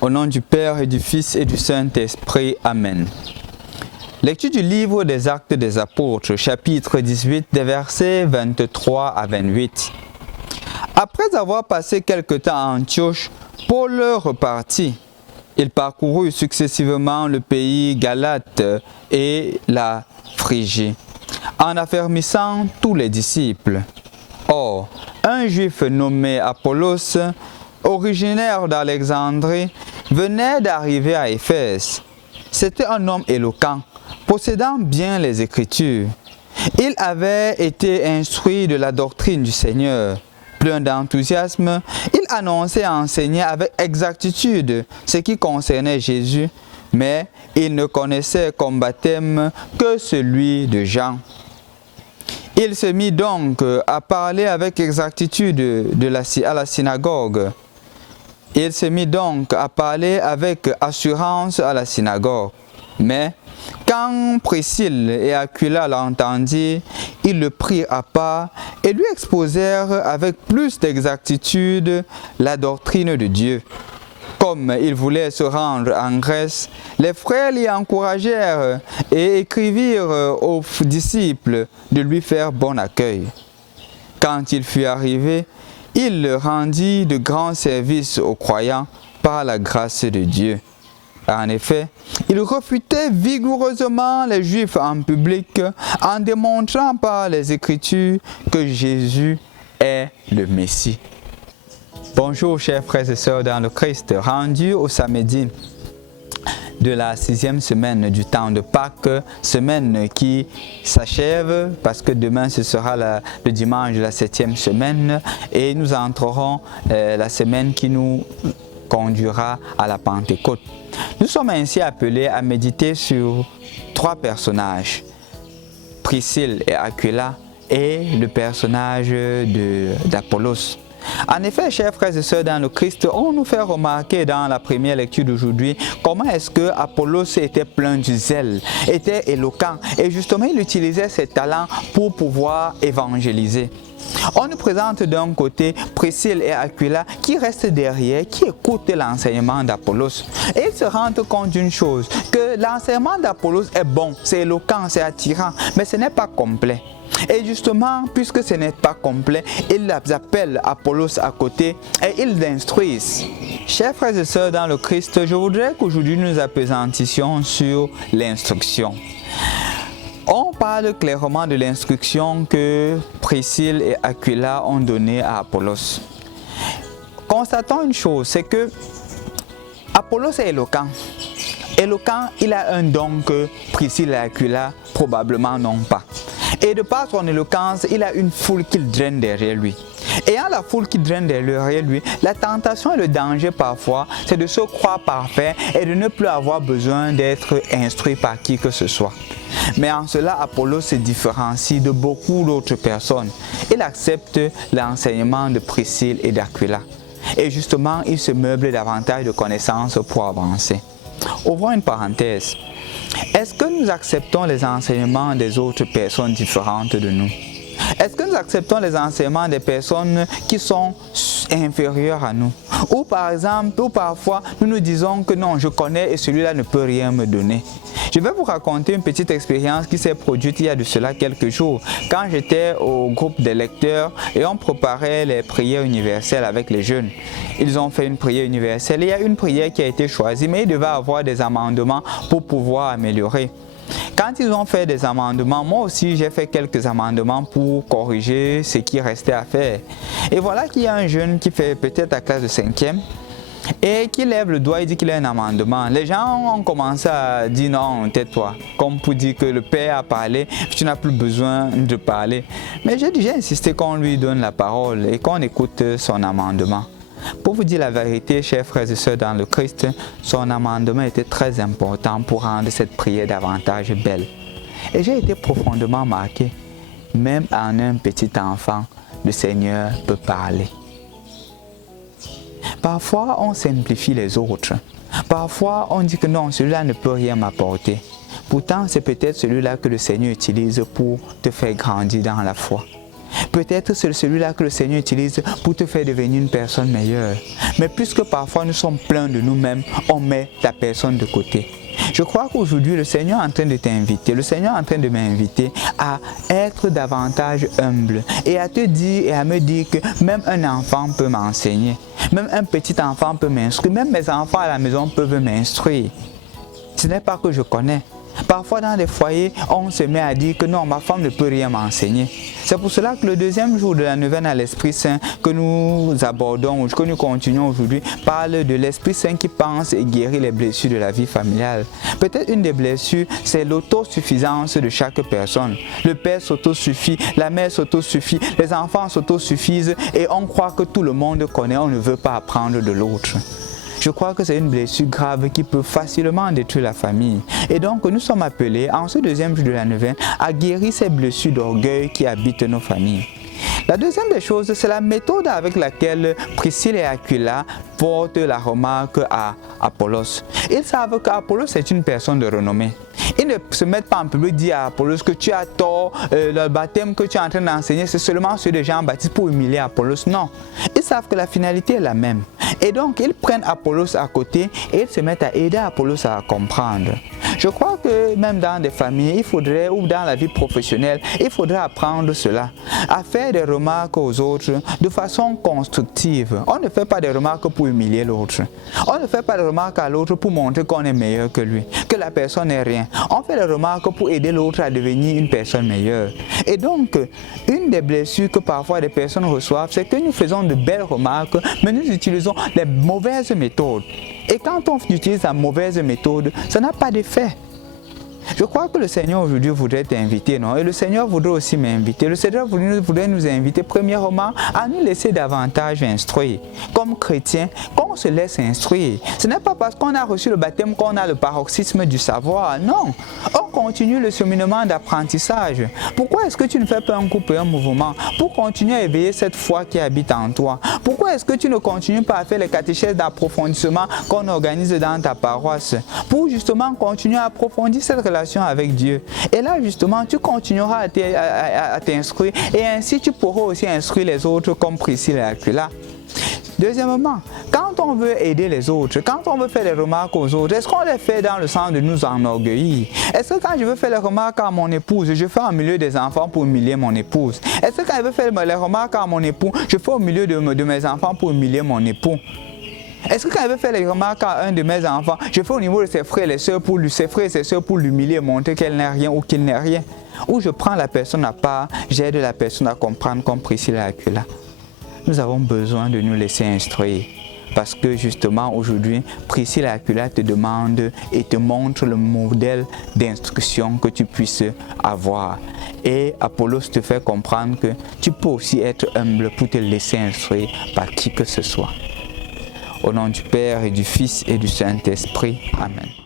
Au nom du Père et du Fils et du Saint-Esprit. Amen. Lecture du livre des Actes des Apôtres, chapitre 18, des versets 23 à 28. Après avoir passé quelque temps à Antioche, Paul repartit. Il parcourut successivement le pays Galate et la Phrygie, en affermissant tous les disciples. Or, un juif nommé Apollos, originaire d'Alexandrie, venait d'arriver à Éphèse. C'était un homme éloquent, possédant bien les Écritures. Il avait été instruit de la doctrine du Seigneur. Plein d'enthousiasme, il annonçait et enseignait avec exactitude ce qui concernait Jésus, mais il ne connaissait comme baptême que celui de Jean. Il se mit donc à parler avec exactitude à la synagogue. Il se mit donc à parler avec assurance à la synagogue. Mais quand Priscille et Aquila l'entendirent, ils le prirent à part et lui exposèrent avec plus d'exactitude la doctrine de Dieu. Comme il voulait se rendre en Grèce, les frères l'y encouragèrent et écrivirent aux disciples de lui faire bon accueil. Quand il fut arrivé, il leur rendit de grands services aux croyants par la grâce de Dieu. En effet, il refutait vigoureusement les Juifs en public en démontrant par les Écritures que Jésus est le Messie. Bonjour chers frères et sœurs dans le Christ, rendus au samedi de la 6e semaine du temps de Pâques, semaine qui s'achève parce que demain ce sera le dimanche de la 7e semaine et nous entrerons la semaine qui nous conduira à la Pentecôte. Nous sommes ainsi appelés à méditer sur 3 personnages, Priscille et Aquila et le personnage d'Apollos. En effet, chers frères et sœurs dans le Christ, on nous fait remarquer dans la première lecture d'aujourd'hui comment est-ce que Apollos était plein de zèle, était éloquent et justement il utilisait ses talents pour pouvoir évangéliser. On nous présente d'un côté Priscille et Aquila qui restent derrière, qui écoutent l'enseignement d'Apollos. Et ils se rendent compte d'une chose, que l'enseignement d'Apollos est bon, c'est éloquent, c'est attirant, mais ce n'est pas complet. Et justement, puisque ce n'est pas complet, ils appellent Apollos à côté et ils l'instruisent. Chers frères et sœurs dans le Christ, je voudrais qu'aujourd'hui nous appesantissions sur l'instruction. On parle clairement de l'instruction que Priscille et Aquila ont donnée à Apollos. Constatons une chose, c'est que Apollos est éloquent. Éloquent, il a un don que Priscille et Aquila probablement n'ont pas. Et de par son éloquence, il a une foule qu'il draine derrière lui. Ayant la foule qui draine derrière lui, la tentation et le danger parfois, c'est de se croire parfait et de ne plus avoir besoin d'être instruit par qui que ce soit. Mais en cela, Apollos se différencie de beaucoup d'autres personnes. Il accepte l'enseignement de Priscille et d'Aquila. Et justement, il se meuble davantage de connaissances pour avancer. Ouvrons une parenthèse. Est-ce que nous acceptons les enseignements des autres personnes différentes de nous? Est-ce que nous acceptons les enseignements des personnes qui sont inférieures à nous? Ou par exemple, ou parfois, nous nous disons que non, je connais et celui-là ne peut rien me donner. Je vais vous raconter une petite expérience qui s'est produite il y a de cela quelques jours. Quand j'étais au groupe des lecteurs et on préparait les prières universelles avec les jeunes. Ils ont fait une prière universelle et il y a une prière qui a été choisie, mais il devait avoir des amendements pour pouvoir améliorer. Quand ils ont fait des amendements, moi aussi j'ai fait quelques amendements pour corriger ce qui restait à faire. Et voilà qu'il y a un jeune qui fait peut-être la classe de 5e et qui lève le doigt et dit qu'il a un amendement. Les gens ont commencé à dire non, tais-toi, comme pour dire que le père a parlé, tu n'as plus besoin de parler. Mais j'ai insisté qu'on lui donne la parole et qu'on écoute son amendement. Pour vous dire la vérité, chers frères et sœurs dans le Christ, son amendement était très important pour rendre cette prière davantage belle. Et j'ai été profondément marqué. Même en un petit enfant, le Seigneur peut parler. Parfois, on simplifie les autres. Parfois, on dit que non, celui-là ne peut rien m'apporter. Pourtant, c'est peut-être celui-là que le Seigneur utilise pour te faire grandir dans la foi. Peut-être c'est celui-là que le Seigneur utilise pour te faire devenir une personne meilleure. Mais puisque parfois nous sommes pleins de nous-mêmes, on met ta personne de côté. Je crois qu'aujourd'hui, le Seigneur est en train de t'inviter, le Seigneur est en train de m'inviter à être davantage humble et à te dire et à me dire que même un enfant peut m'enseigner, même un petit enfant peut m'instruire, même mes enfants à la maison peuvent m'instruire. Ce n'est pas que je connais. Parfois dans des foyers, on se met à dire que non, ma femme ne peut rien m'enseigner. C'est pour cela que le deuxième jour de la neuvaine à l'Esprit Saint que nous abordons, que nous continuons aujourd'hui, parle de l'Esprit Saint qui pense et guérit les blessures de la vie familiale. Peut-être une des blessures, c'est l'autosuffisance de chaque personne. Le père s'autosuffit, la mère s'autosuffit, les enfants s'autosuffisent et on croit que tout le monde connaît, on ne veut pas apprendre de l'autre. Je crois que c'est une blessure grave qui peut facilement détruire la famille. Et donc, nous sommes appelés, en ce deuxième jour de la neuvaine, à guérir ces blessures d'orgueil qui habitent nos familles. La deuxième des choses, c'est la méthode avec laquelle Priscille et Aquila portent la remarque à Apollos. Ils savent qu'Apollos est une personne de renommée. Ils ne se mettent pas en public dire à Apollos que tu as tort, le baptême que tu es en train d'enseigner, c'est seulement celui de Jean-Baptiste pour humilier Apollos. Non, ils savent que la finalité est la même. Et donc, ils prennent Apollos à côté et ils se mettent à aider Apollos à comprendre. Je crois que même dans des familles, il faudrait, ou dans la vie professionnelle, il faudrait apprendre cela, à faire des remarques aux autres de façon constructive. On ne fait pas des remarques pour humilier l'autre. On ne fait pas des remarques à l'autre pour montrer qu'on est meilleur que lui, que la personne n'est rien. On fait des remarques pour aider l'autre à devenir une personne meilleure. Et donc, une des blessures que parfois des personnes reçoivent, c'est que nous faisons de belles remarques, mais nous utilisons les mauvaises méthodes. Et quand on utilise la mauvaise méthode, ça n'a pas d'effet. Je crois que le Seigneur aujourd'hui voudrait t'inviter, non? Et le Seigneur voudrait aussi m'inviter. Le Seigneur voudrait nous inviter, premièrement, à nous laisser davantage instruire. Comme chrétiens, qu'on se laisse instruire. Ce n'est pas parce qu'on a reçu le baptême qu'on a le paroxysme du savoir. Non. On continue le cheminement d'apprentissage. Pourquoi est-ce que tu ne fais pas un coup et un mouvement pour continuer à éveiller cette foi qui habite en toi? Pourquoi est-ce que tu ne continues pas à faire les catéchèses d'approfondissement qu'on organise dans ta paroisse pour justement continuer à approfondir cette relation avec Dieu? Et là justement tu continueras à t'instruire et ainsi tu pourras aussi instruire les autres comme Priscille et Aquila. Deuxièmement, quand on veut aider les autres, quand on veut faire des remarques aux autres, est-ce qu'on les fait dans le sens de nous enorgueillir? Est-ce que quand je veux faire les remarques à mon épouse, je fais au milieu des enfants pour humilier mon épouse? Est-ce que quand je veux faire les remarques à mon époux, je fais au milieu de mes enfants pour humilier mon époux? Est-ce que quand je veux faire les remarques à un de mes enfants, je fais au niveau de ses frères et ses sœurs pour l'humilier, montrer qu'elle n'est rien ou qu'il n'est rien? Ou je prends la personne à part, j'aide la personne à comprendre comme Priscille et Aquila. Nous avons besoin de nous laisser instruire. Parce que justement aujourd'hui, Priscille et Aquila te demandent et te montrent le modèle d'instruction que tu puisses avoir. Et Apollos te fait comprendre que tu peux aussi être humble pour te laisser instruire par qui que ce soit. Au nom du Père et du Fils et du Saint-Esprit. Amen.